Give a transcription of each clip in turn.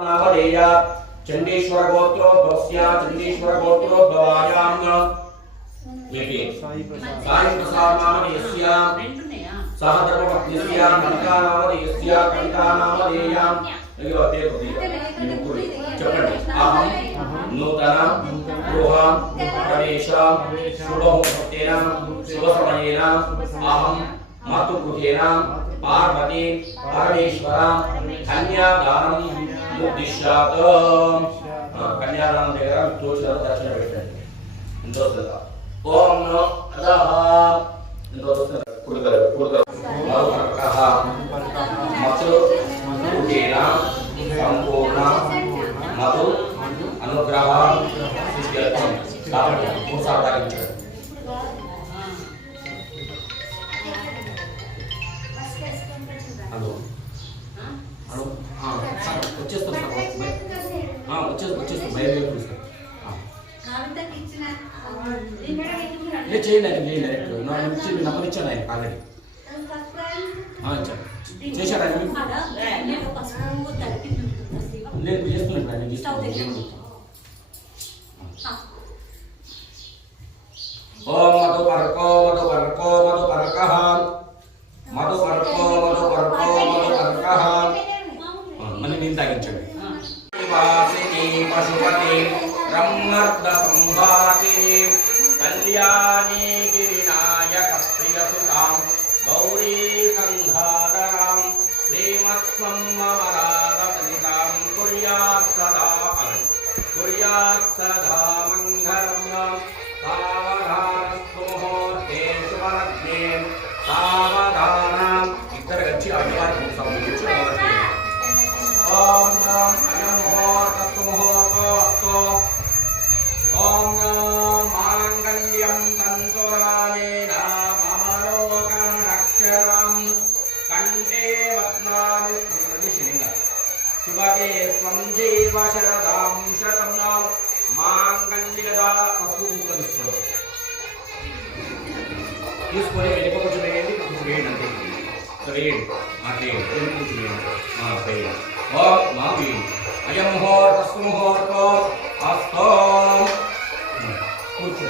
नामधेया चंडीश्वर गोत्रोद्भवस्य चंडीश्वर गोत्रोद्भवायां साई प्रसाद नामधेयस्य सहधर्मपत्न्यस्य कनिका नामधेयस्य कनिका नामधेयां योते प्रति చెప్పండి అహం నూతన గృహ ప్రవేశ శుభముహూర్తేన శుభసమయేన అహం మాతృగృహేన పార్వతీ పరమేశ్వర కన్యాదానం ఉద్దిశ్యాత్ కన్యాదానం దగ్గర చూసారు దర్శనం పెట్టండి ఎంతో ఓం నమో అదహ ఎంతో కుడుకర మరుకః మతు కుటీన సంపూర్ణ మతు అనుగ్రహ సిద్ధ్యర్థం కాబట్టి మూసావతారించారు హలో హలో వచ్చేస్తాం వచ్చేస్తాం బయలుదేరి చేయండి నేను డైరెక్ట్ నంబర్ ఇచ్చాను ఆయన ఆల్రెడీ చేశాడు ఆయన నేను చేస్తున్నాను ఆయన చేస్తున్నాను ఓం మధుపర్కో మధుపర్కో మధుపర్కః మధుపర్కో మధుపర్కో మధుపర్కః మళ్ళీ నేను తాగించండి వాసిని పశుపతి బ్రహ్మర్ద సంభాతిని కళ్యాణి గిరినాయక ప్రియసుతాం గౌరీ గంగాధరాం శ్రీమత్వం మమరాగసనితాం కుర్యాత్ సదా మంగళం సావధానస్తు ముహూర్తేషు వరగ్నే సావధానం ఇద్దరు వచ్చి అయ్యవారికి సమర్పించి ఓం నమః అయం ముహూర్తస్తు ముహూర్తోస్తు ఓం మాంగళ్యం తంతురానేన మమ లోకరక్షణం కంఠే వత్నామి ప్రతిశిలింగ శుభగే స్వం జీవ శరదాం శతం మాంగళ్యదా పసుపు కుంకుమ తీసుకొని వెనుక కొంచెం వేయండి కొంచెం వేయండి అంతే వేయండి వేయండి కొంచెం వేయండి ఓం మా వేయండి అయం ముహూర్తస్తు ముహూర్తో అస్తో కూర్చో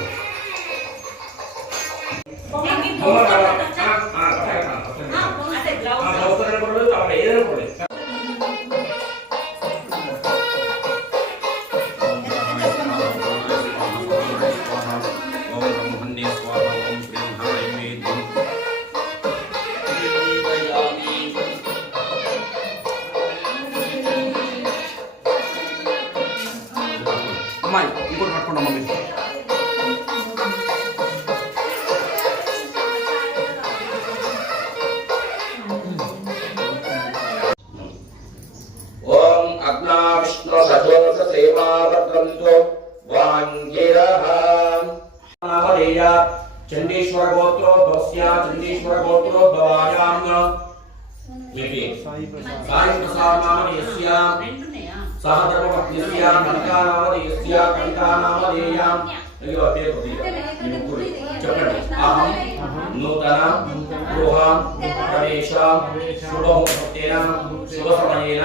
అమ్మాయి ఇంకోటి పట్టుకోండి మమ్మీ ఓం అగ్నా విష్ణు సజోష సేవాభద్రంతో వాంగిరః నామధేయ చండీశ్వర గోత్రోద్భవस्य చండీశ్వర గోత్రోద్భవాయాం సాయి ప్రసాద్ నామధేయस्य सहधर्मपत्न्यस्य कनिका नामधेयस्य कनिका नामधेयां योते प्रति చెప్పండి అహం నూతన గృహ ప్రవేశ శుభముహూర్తేన శుభసమయేన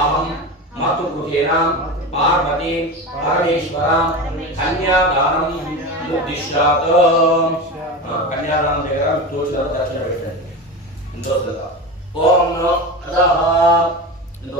అహం మాతృగృహేన పార్వతీ పరమేశ్వర కన్యాదానం ఉద్దిశ్యాత్ కన్యాదానం దగ్గర చూసారు దర్శనం పెట్టండి ఎంతో ఓం నమో అదహ ఎంతో